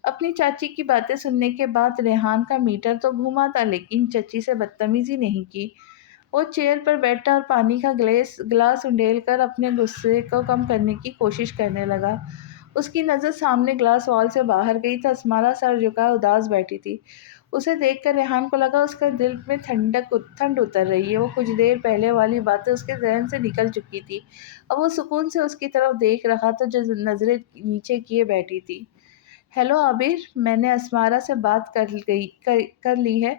اپنی چاچی کی باتیں سننے کے بعد ریحان کا میٹر تو گھوما تھا، لیکن چچی سے بدتمیزی نہیں کی۔ وہ چیئر پر بیٹھا اور پانی کا گلاس انڈیل کر اپنے غصے کو کم کرنے کی کوشش کرنے لگا۔ اس کی نظر سامنے گلاس وال سے باہر گئی تو اسمارا سر جھکائے اداس بیٹھی تھی۔ اسے دیکھ کر ریحان کو لگا اس کے دل میں ٹھنڈ اتر رہی ہے۔ وہ کچھ دیر پہلے والی باتیں اس کے ذہن سے نکل چکی تھی۔ اب وہ سکون سے اس کی طرف دیکھ رہا تھا جو نظریں نیچے کیے بیٹھی تھی۔ ہیلو عابر، میں نے اسمارا سے بات کر لی ہے۔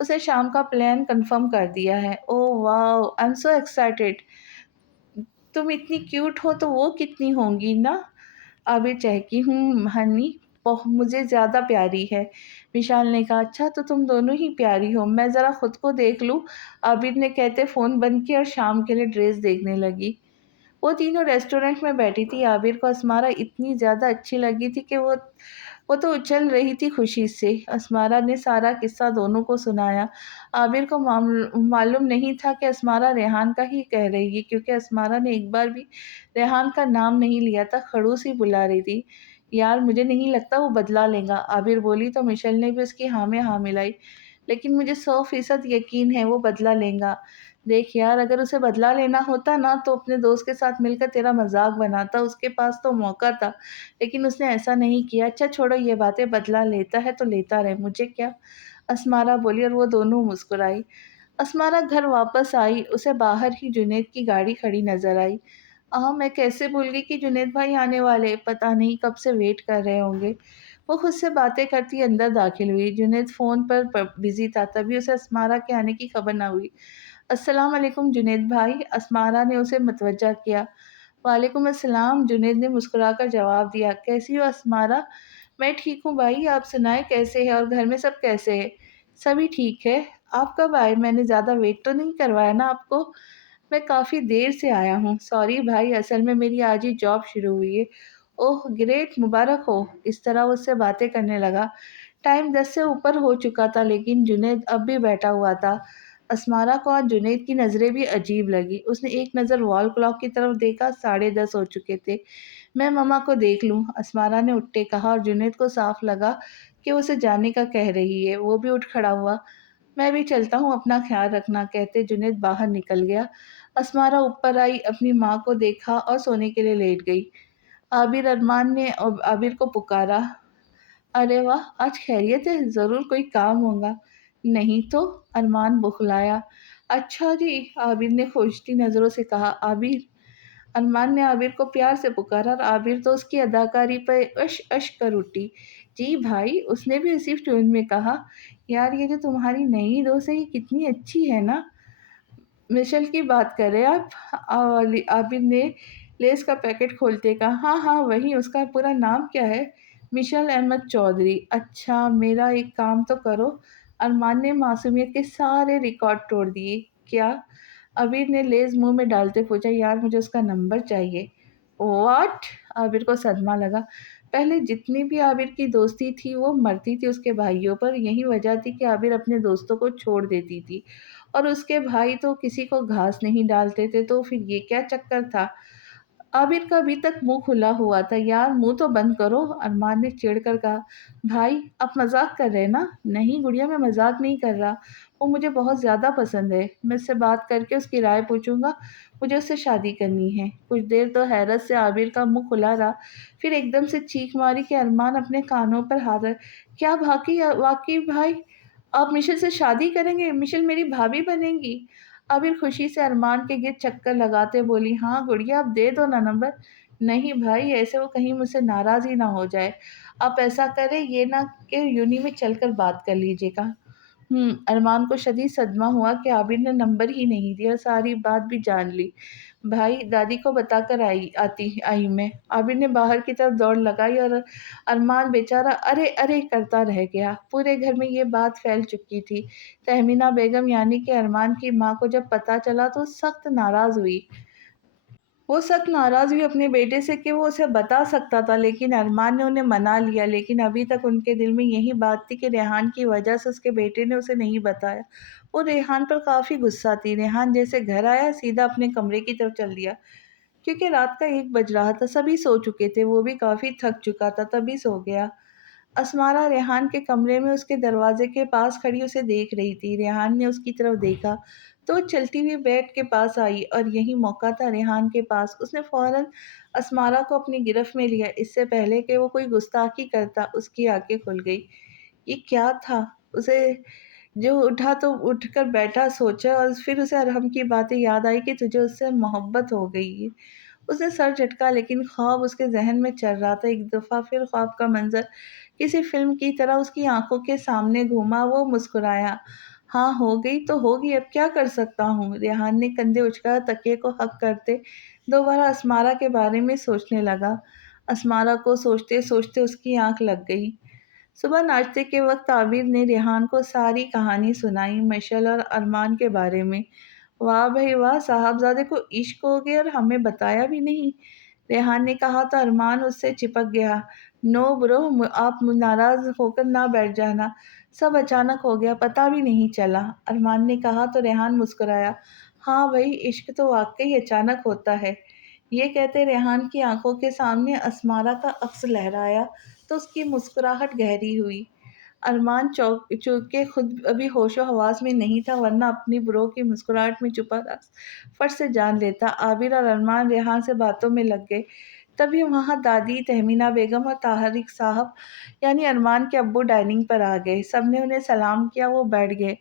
اسے شام کا پلان کنفرم کر دیا ہے۔ اوہ واو، آئی ایم سو ایکسائٹیڈ۔ تم اتنی کیوٹ ہو تو وہ کتنی ہوں گی نا؟ عابر چہکی، ہنی، مجھے زیادہ پیاری ہے، وشال نے کہا۔ اچھا تو تم دونوں ہی پیاری ہو، میں ذرا خود کو دیکھ لوں، عابر نے کہتے فون بند کیا اور شام کے لیے ڈریس دیکھنے لگی۔ وہ تینوں ریسٹورنٹ میں بیٹھی تھی۔ عابر کو اسمارا اتنی زیادہ اچھی لگی تھی کہ وہ تو اچھل رہی تھی خوشی سے۔ اسمارا نے سارا قصہ دونوں کو سنایا۔ عابر کو معلوم نہیں تھا کہ اسمارا ریحان کا ہی کہہ رہی ہے، کیونکہ اسمارا نے ایک بار بھی ریحان کا نام نہیں لیا تھا، خڑوس ہی بلا رہی تھی۔ یار مجھے نہیں لگتا وہ بدلا لے گا، عابر بولی تو مشل نے بھی اس کی ہاں میں ہاں ملائی۔ لیکن مجھے 100% یقین ہے وہ بدلا لے گا۔ دیکھ یار، اگر اسے بدلا لینا ہوتا نا تو اپنے دوست کے ساتھ مل کر تیرا مذاق بناتا، اس کے پاس تو موقع تھا، لیکن اس نے ایسا نہیں کیا۔ اچھا چھوڑو یہ باتیں، بدلا لیتا ہے تو لیتا رہے، مجھے کیا، اسمارا بولی اور وہ دونوں مسکرائی۔ اسمارا گھر واپس آئی، اسے باہر ہی جنید کی گاڑی کھڑی نظر آئی۔ میں کیسے بھول گئی کہ جنید بھائی آنے والے، پتہ نہیں کب سے ویٹ کر رہے ہوں گے۔ وہ خود سے باتیں کرتی اندر داخل ہوئی۔ جنید فون پر بزی تھا، تبھی اسے اسمارا کے آنے کی خبر نہ ہوئی۔ السلام علیکم جنید بھائی، اسمارا نے اسے متوجہ کیا۔ وعلیکم السلام، جنید نے مسکرا کر جواب دیا۔ کیسی ہو اسمارا؟ میں ٹھیک ہوں بھائی، آپ سنائیں کیسے ہے اور گھر میں سب کیسے ہے؟ سبھی ٹھیک ہے۔ آپ کب آئے؟ میں نے زیادہ ویٹ تو نہیں کروایا نا آپ کو؟ میں کافی دیر سے آیا ہوں، سوری بھائی، اصل میں میری آج ہی جاب شروع ہوئی ہے۔ اوہ گریٹ، مبارک ہو۔ اس طرح وہ اس سے باتیں کرنے لگا۔ ٹائم 10 سے اوپر ہو چکا تھا، لیکن جنید اب بھی بیٹھا ہوا تھا۔ اسمارا کو آج جنید کی نظریں بھی عجیب لگی۔ اس نے ایک نظر وال کلاک کی طرف دیکھا، 10:30 ہو چکے تھے۔ میں مما کو دیکھ لوں، اسمارا نے اٹھتے کہا، اور جنید کو صاف لگا کہ وہ اسے جانے کا کہہ رہی ہے۔ وہ بھی اٹھ کھڑا ہوا۔ میں بھی چلتا ہوں، اپنا خیال رکھنا، کہتے جنید باہر نکل گیا۔ اسمارا اوپر آئی، اپنی ماں کو دیکھا اور سونے کے لیے لیٹ گئی۔ عابر، ارمان نے عابر کو پکارا۔ ارے واہ، آج خیریت ہے؟ ضرور کوئی کام ہوگا۔ نہیں تو، ارمان بخلایا۔ اچھا جی، عابر نے کھوجتی نظروں سے کہا۔ عابر، ارمان نے عابر کو پیار سے پکارا اور عابر تو اس کی اداکاری پر اش اش کر اٹھی۔ جی بھائی، اس نے بھی اسی ٹون میں کہا۔ یار یہ جو تمہاری نئی دوست ہے یہ کتنی اچھی ہے نا؟ مشل کی بات کر رہے آپ؟ عابر نے لیس کا پیکٹ کھولتے کہا۔ ہاں ہاں وہی، اس کا پورا نام کیا ہے؟ مشل احمد چودھری۔ اچھا، میرا ایک کام تو کرو۔ ارمان نے معصومیت کے سارے ریکارڈ توڑ دیے۔ کیا؟ عابر نے لیز منہ میں ڈالتے پوچھا۔ یار مجھے اس کا نمبر چاہیے۔ واٹ؟ عابر کو صدمہ لگا۔ پہلے جتنی بھی عابر کی دوستی تھی وہ مرتی تھی اس کے بھائیوں پر، یہی وجہ تھی کہ عابر اپنے دوستوں کو چھوڑ دیتی تھی، اور اس کے بھائی تو کسی کو گھاس نہیں ڈالتے تھے، تو پھر یہ کیا چکر تھا؟ عابر کا ابھی تک منہ کھلا ہوا تھا۔ یار منہ تو بند کرو، ارمان نے چڑ کر کہا۔ بھائی آپ مذاق کر رہے نا؟ نہیں گڑیا، میں مذاق نہیں کر رہا، وہ مجھے بہت زیادہ پسند ہے، میں اس سے بات کر کے اس کی رائے پوچھوں گا، مجھے اس سے شادی کرنی ہے۔ کچھ دیر تو حیرت سے عابر کا منہ کھلا رہا، پھر ایک دم سے چیخ ماری کہ ارمان اپنے کانوں پر ہاتھ کیا واقعی بھائی آپ مشل سے شادی کریں گے؟ مشل میری بھابھی بنے گی؟ عابر خوشی سے ارمان کے گرد چکر لگاتے بولی۔ ہاں گڑیا، آپ دے دو نا نمبر۔ نہیں بھائی، ایسے وہ کہیں مجھ سے ناراض ہی نہ ہو جائے، آپ ایسا کریں، یہ نہ کہ یونی میں چل کر بات کر لیجیے گا۔ ارمان کو شدید صدمہ ہوا کہ عابر نے نمبر ہی نہیں دیا اور ساری بات بھی جان لی۔ بھائی دادی کو بتا کر آئی میں۔ عابر نے باہر کی طرف دوڑ لگائی اور ارمان بیچارہ ارے ارے کرتا رہ گیا۔ پورے گھر میں یہ بات پھیل چکی تھی۔ تہمینہ بیگم یعنی کہ ارمان کی ماں کو جب پتہ چلا تو سخت ناراض ہوئی۔ وہ سخت ناراض ہوئی اپنے بیٹے سے کہ وہ اسے بتا سکتا تھا، لیکن ارمان نے انہیں منا لیا۔ لیکن ابھی تک ان کے دل میں یہی بات تھی کہ ریحان کی وجہ سے اس کے بیٹے نے اسے نہیں بتایا۔ وہ ریحان پر کافی غصہ تھی۔ ریحان جیسے گھر آیا سیدھا اپنے کمرے کی طرف چل دیا، کیونکہ رات کا 1 بج رہا تھا۔ سبھی سو چکے تھے، وہ بھی کافی تھک چکا تھا، تبھی سو گیا۔ اسمارا ریحان کے کمرے میں اس کے دروازے کے پاس کھڑی اسے دیکھ رہی تھی۔ ریحان نے اس کی طرف دیکھا تو وہ چلتی ہوئی بیڈ کے پاس آئی اور یہی موقع تھا ریحان کے پاس۔ اس نے فوراً اسمارا کو اپنی گرفت میں لیا۔ اس سے پہلے کہ وہ کوئی گستاخی کرتا، اس کی آنکھیں کھل گئی۔ یہ کیا تھا؟ اسے جو اٹھا تو اٹھ کر بیٹھا، سوچا، اور پھر اسے ارحم کی باتیں یاد آئی کہ تجھے اس سے محبت ہو گئی ہے۔ اس نے سر جھٹکا، لیکن خواب اس کے ذہن میں چل رہا تھا۔ ایک دفعہ پھر خواب کا منظر کسی فلم کی طرح اس کی آنکھوں کے سامنے گھوما۔ وہ مسکرایا۔ ہاں، ہو گئی تو ہوگی، اب کیا کر سکتا ہوں؟ ریحان نے کندھے اچکا تکیے کو حق کرتے دوبارہ اسمارا کے بارے میں سوچنے لگا۔ اسمارا کو سوچتے سوچتے اس کی آنکھ لگ گئی۔ صبح ناشتے کے وقت عابر نے ریحان کو ساری کہانی سنائی، مشعل اور ارمان کے بارے میں۔ واہ بھائی واہ، صاحبزادے کو عشق ہو گیا اور ہمیں بتایا بھی نہیں، ریحان نے کہا تو ارمان اس سے چپک گیا۔ نو برو، آپ ناراض ہو کر نہ بیٹھ جانا، سب اچانک ہو گیا، پتہ بھی نہیں چلا، ارمان نے کہا تو ریحان مسکرایا۔ ہاں بھائی، عشق تو واقعی اچانک ہوتا ہے۔ یہ کہتے ریحان کی آنکھوں کے سامنے اسمارا کا عکس لہرایا تو اس کی مسکراہٹ گہری ہوئی۔ ارمان چونکہ خود ابھی ہوش و حواس میں نہیں تھا، ورنہ اپنی برو کی مسکراہٹ میں چھپا راز فٹ سے جان لیتا۔ عابر اور ارمان ریحان سے باتوں میں لگ گئے۔ تبھی وہاں دادی تہمینہ بیگم اور طارق صاحب یعنی ارمان کے ابو ڈائننگ پر آ گئے۔ سب نے انہیں سلام کیا، وہ بیٹھ گئے۔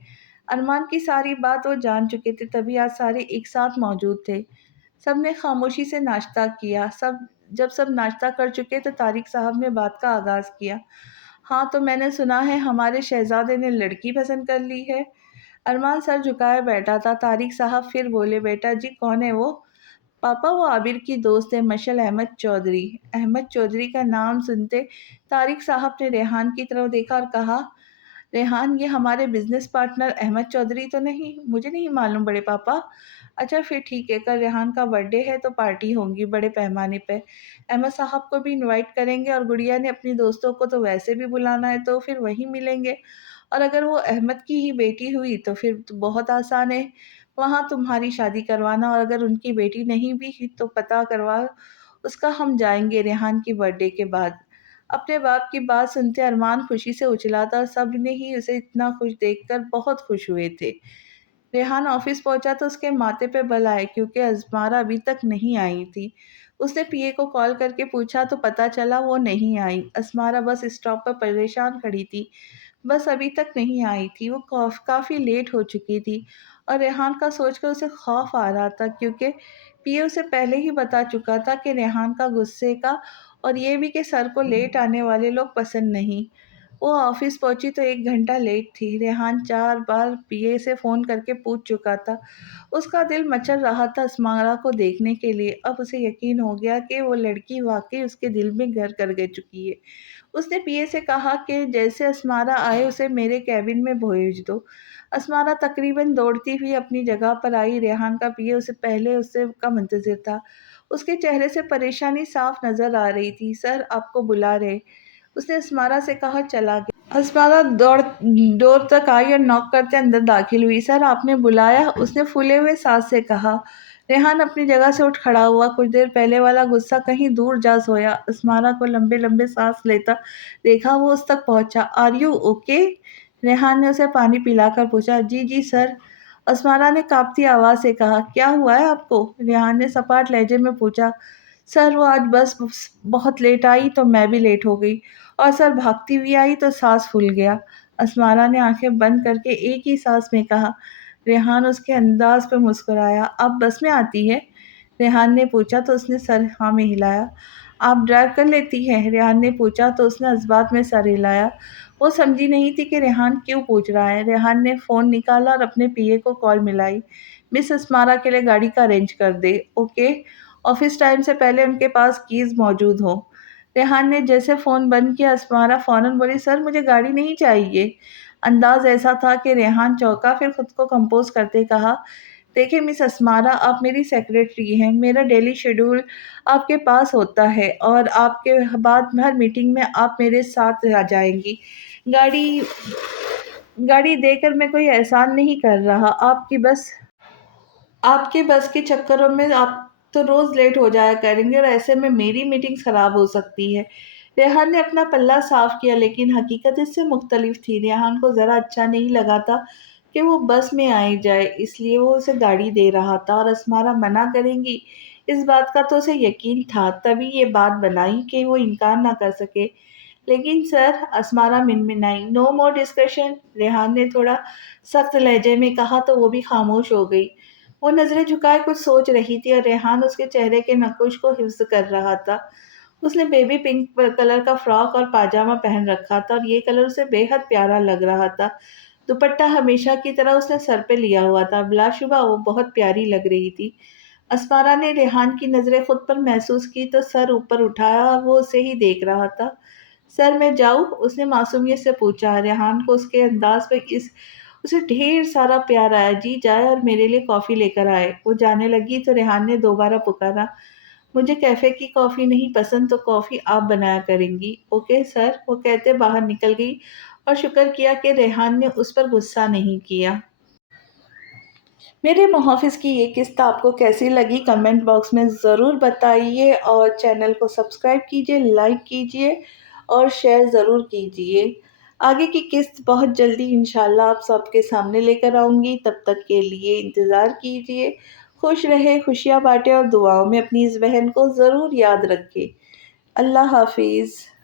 ارمان کی ساری بات وہ جان چکے تھے، تبھی آج سارے ایک ساتھ موجود تھے۔ سب نے خاموشی سے ناشتہ کیا۔ جب سب ناشتہ کر چکے تو طارق صاحب نے بات کا آغاز کیا۔ ہاں، تو میں نے سنا ہے ہمارے شہزادے نے لڑکی پسند کر لی ہے۔ ارمان سر جھکائے بیٹھا تھا۔ طارق صاحب پھر بولے، بیٹا جی، کون ہے وہ؟ پاپا، وہ عابر کی دوست ہے، مشعل احمد چودھری۔ احمد چودھری کا نام سنتے طارق صاحب نے ریحان کی طرف دیکھا اور کہا، ریحان، یہ ہمارے بزنس پارٹنر احمد چودھری تو نہیں؟ مجھے نہیں معلوم بڑے پاپا۔ اچھا پھر ٹھیک ہے، کل ریحان کا برتھ ڈے ہے تو پارٹی ہوگی بڑے پیمانے پہ۔ احمد صاحب کو بھی انوائٹ کریں گے، اور گڑیا نے اپنی دوستوں کو تو ویسے بھی بلانا ہے، تو پھر وہیں ملیں گے۔ اور اگر وہ احمد کی ہی بیٹی ہوئی تو پھر تو بہت آسان ہے وہاں تمہاری شادی کروانا، اور اگر ان کی بیٹی نہیں بھی تو پتہ کروا اس کا، ہم جائیں گے ریحان کی برتھ ڈے کے بعد۔ اپنے باپ کی بات سنتے ارمان خوشی سے اچھلا تھا۔ سب نے ہی اسے اتنا خوش دیکھ کر بہت خوش ہوئے تھے۔ ریحان آفس پہنچا تو اس کے ماتھے پہ بل آئے، کیونکہ اسمارا ابھی تک نہیں آئی تھی۔ اس نے پی اے کو کال کر کے پوچھا تو پتہ چلا وہ نہیں آئی۔ اسمارا بس اسٹاپ پر پریشان کھڑی تھی، بس ابھی تک نہیں آئی تھی۔ وہ کافی لیٹ ہو چکی تھی، اور ریحان کا سوچ کر اسے خوف آ رہا تھا، کیونکہ پی اے اسے پہلے ہی بتا چکا تھا کہ ریحان کا غصے کا، اور یہ بھی کہ سر کو لیٹ آنے والے لوگ پسند نہیں۔ وہ آفس پہنچی تو 1 گھنٹہ لیٹ تھی۔ ریحان 4 بار پی اے سے فون کر کے پوچھ چکا تھا۔ اس کا دل مچل رہا تھا اسمارا کو دیکھنے کے لیے۔ اب اسے یقین ہو گیا کہ وہ لڑکی واقعی اس کے دل میں گھر کر چکی ہے۔ اس نے پی اے سے کہا کہ جیسے اسمارا آئے اسے میرے کیبن میں بھیج دو۔ اسمارا تقریباً دوڑتی ہوئی اپنی جگہ پر آئی۔ ریحان کا پی اے اسے پہلے کا منتظر تھا۔ اس کے چہرے سے پریشانی صاف نظر آ رہی تھی۔ سر آپ کو بلا رہے، اس نے اسمارا سے کہا۔ چلا گیا۔ اسمارا ڈور تک آئی اور ناک کرتے اندر داخل ہوئی۔ سر آپ نے بلایا، اس نے پھولے ہوئے سانس سے کہا۔ ریحان اپنی جگہ سے اٹھ کھڑا ہوا۔ کچھ دیر پہلے والا غصہ کہیں دور جا سویا۔ اسمارا کو لمبے لمبے سانس لیتا دیکھا وہ اس تک پہنچا۔ Are you okay? ریحان نے اسے پانی پلا کر پوچھا۔ جی جی سر، اسمارا نے کانپتی آواز سے کہا۔ کیا ہوا ہے آپ کو؟ ریحان نے سپاٹ لہجے میں پوچھا۔ سر وہ آج بس بہت لیٹ آئی تو میں بھی لیٹ ہو گئی، اور سر بھاگتی ہوئی آئی تو سانس پھول گیا، اسمارا نے آنکھیں بند کر کے ایک ہی سانس میں کہا۔ ریحان اس کے انداز پہ مسکرایا۔ آپ بس میں آتی ہے؟ ریحان نے پوچھا تو اس نے سر ہاں میں ہلایا۔ آپ ڈرائیو کر لیتی ہیں؟ ریحان نے پوچھا تو اس نے اثبات میں سر ہلایا۔ وہ سمجھی نہیں تھی کہ ریحان کیوں پوچھ رہا ہے۔ ریحان نے فون نکالا اور اپنے پی اے کو کال ملائی۔ مس اسمارا کے لیے گاڑی کا ارینج کر دے۔ اوکے، آفس ٹائم سے پہلے ان کے پاس کیز موجود ہوں۔ ریحان نے جیسے فون بند کیا، اسمارا فوراً بولی، سر مجھے گاڑی نہیں چاہیے۔ انداز ایسا تھا کہ ریحان چونکا، پھر خود کو کمپوز کرتے کہا، دیکھیں مس اسمارا، آپ میری سیکریٹری ہیں، میرا ڈیلی شیڈول آپ کے پاس ہوتا ہے اور آپ کے بعد ہر میٹنگ میں آپ میرے ساتھ آ جائیں گی۔ گاڑی گاڑی دے کر میں کوئی احسان نہیں کر رہا، آپ کے بس کے چکروں میں آپ تو روز لیٹ ہو جایا کریں گے اور ایسے میں میری میٹنگ خراب ہو سکتی ہے۔ ریحان نے اپنا پلہ صاف کیا، لیکن حقیقت اس سے مختلف تھی۔ ریحان کو ذرا اچھا نہیں لگا تھا کہ وہ بس میں آئی جائے، اس لیے وہ اسے گاڑی دے رہا تھا اور اسمارا منع کریں گی اس بات کا تو اسے یقین تھا، تبھی یہ بات بنائی کہ وہ انکار نہ کر سکے۔ لیکن سر، اسمارا منمنائی، نو مور ڈسکشن، ریحان نے تھوڑا سخت لہجے میں کہا تو وہ بھی خاموش ہو گئی۔ وہ نظریں جھکائے کچھ سوچ رہی تھی اور ریحان اس کے چہرے کے نقوش کو حفظ کر رہا تھا۔ اس نے بیبی پنک کلر کا فراک اور پاجامہ پہن رکھا تھا اور یہ کلر اسے بے حد پیارا لگ رہا تھا۔ دوپٹہ ہمیشہ کی طرح اس نے سر پہ لیا ہوا تھا، بلا شبہ وہ بہت پیاری لگ رہی تھی۔ اسمارا نے ریحان کی نظریں خود پر محسوس کی تو سر اوپر اٹھایا اور وہ اسے ہی دیکھ رہا تھا۔ سر میں جاؤں؟ اس نے معصومیت سے پوچھا۔ ریحان کو اس کے انداز پہ اسے ڈھیر سارا پیار آیا۔ جی جائے اور میرے لیے کافی لے کر آئے۔ وہ جانے لگی تو ریحان نے دوبارہ پکارا، مجھے کیفے کی کافی نہیں پسند تو کافی آپ بنایا کریں گی۔ اوکے سر، وہ کہتے باہر نکل گئی اور شکر کیا کہ ریحان نے اس پر غصہ نہیں کیا۔ میرے محافظ کی یہ قسط آپ کو کیسی لگی کمنٹ باکس میں ضرور بتائیے اور چینل کو سبسکرائب کیجیے، لائک کیجیے اور شیئر ضرور کیجیے۔ آگے کی قسط بہت جلدی انشاءاللہ آپ سب کے سامنے لے کر آؤں گی، تب تک کے لیے انتظار کیجیے۔ خوش رہے، خوشیاں بانٹے اور دعاؤں میں اپنی اس بہن کو ضرور یاد رکھے۔ اللہ حافظ۔